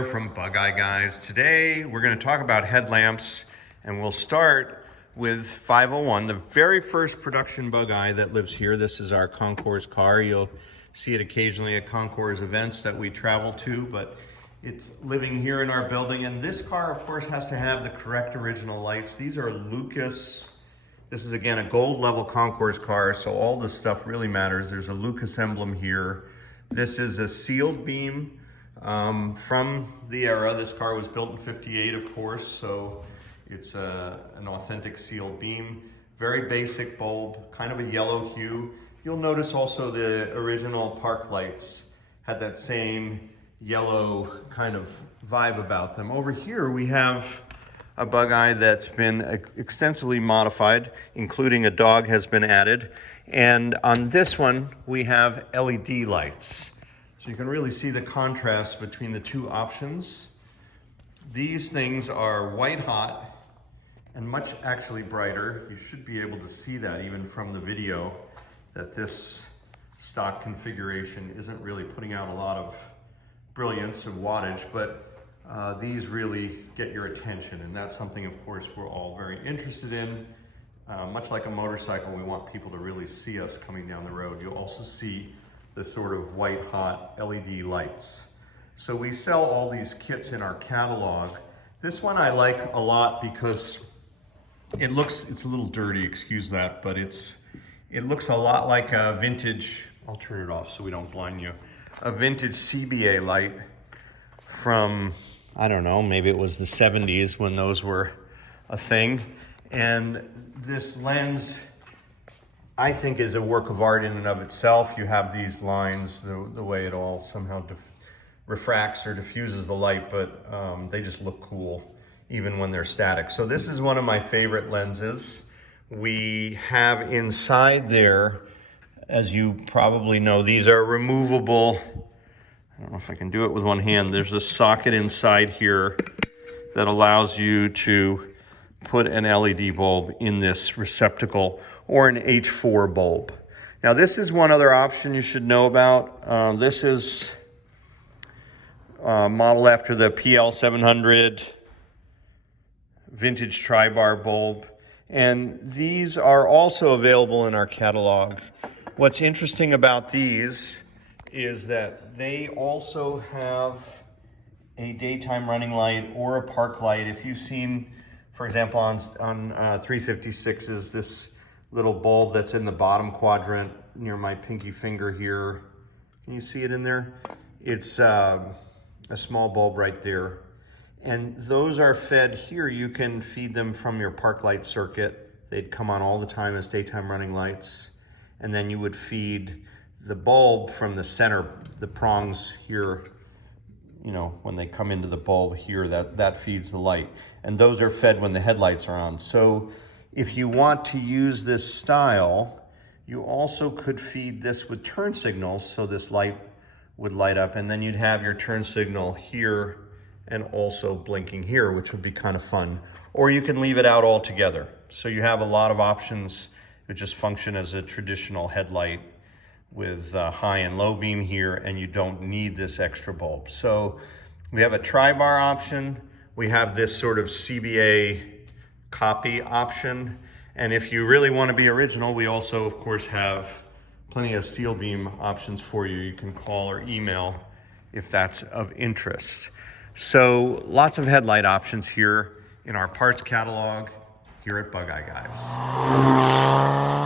there from Bug Eye Guys. Today we're going to talk about headlamps, and we'll start with 501, the very first production Bug Eye that lives here. This is our Concours car. You'll see it occasionally at Concours events that we travel to, but it's living here in our building. And this car, of course, has to have the correct original lights. These are Lucas. This is, again, a gold level Concours car, so all this stuff really matters. There's a Lucas emblem here. This is a sealed beam from the era. This car was built in '58, of course, so it's an authentic sealed beam. Very basic bulb, kind of a yellow hue. You'll notice also the original park lights had that same yellow kind of vibe about them. Over here we have a Bug Eye that's been extensively modified, including a dog has been added. And on this one, we have LED lights. So you can really see the contrast between the two options. These things are white hot and much actually brighter. You should be able to see that even from the video, that this stock configuration isn't really putting out a lot of brilliance and wattage, but these really get your attention, and that's something, of course, we're all very interested in. Much like a motorcycle, we want people to really see us coming down the road. You'll also see the sort of white hot LED lights. So we sell all these kits in our catalog. This one I like a lot because it's a little dirty, excuse that, but it looks a lot like a vintage, I'll turn it off so we don't blind you, a vintage CBA light from, I don't know, maybe it was the 70s when those were a thing. And this lens, I think, is a work of art in and of itself. You have these lines, the way it all somehow refracts or diffuses the light, but they just look cool even when they're static. So this is one of my favorite lenses. We have inside there, as you probably know, these are removable. I don't know if I can do it with one hand. There's a socket inside here that allows you to put an LED bulb in this receptacle, or an H4 bulb. Now this is one other option you should know about. This is modeled after the PL700 vintage tri-bar bulb, and these are also available in our catalog. What's interesting about these is that they also have a daytime running light or a park light. If you've seen, for example, on 356s, this little bulb that's in the bottom quadrant near my pinky finger here, can you see it in there? It's a small bulb right there. And those are fed here. You can feed them from your park light circuit. They'd come on all the time as daytime running lights. And then you would feed the bulb from the center, the prongs here, you know, when they come into the bulb here, that feeds the light. And those are fed when the headlights are on. So if you want to use this style, you also could feed this with turn signals, so this light would light up, and then you'd have your turn signal here and also blinking here, which would be kind of fun. Or you can leave it out altogether. So you have a lot of options. It just function as a traditional headlight with high and low beam here, and you don't need this extra bulb. So we have a tri-bar option. We have this sort of CBA copy option. And if you really want to be original, we also, of course, have plenty of steel beam options for you. You can call or email if that's of interest. So lots of headlight options here in our parts catalog here at Bug Eye Guys.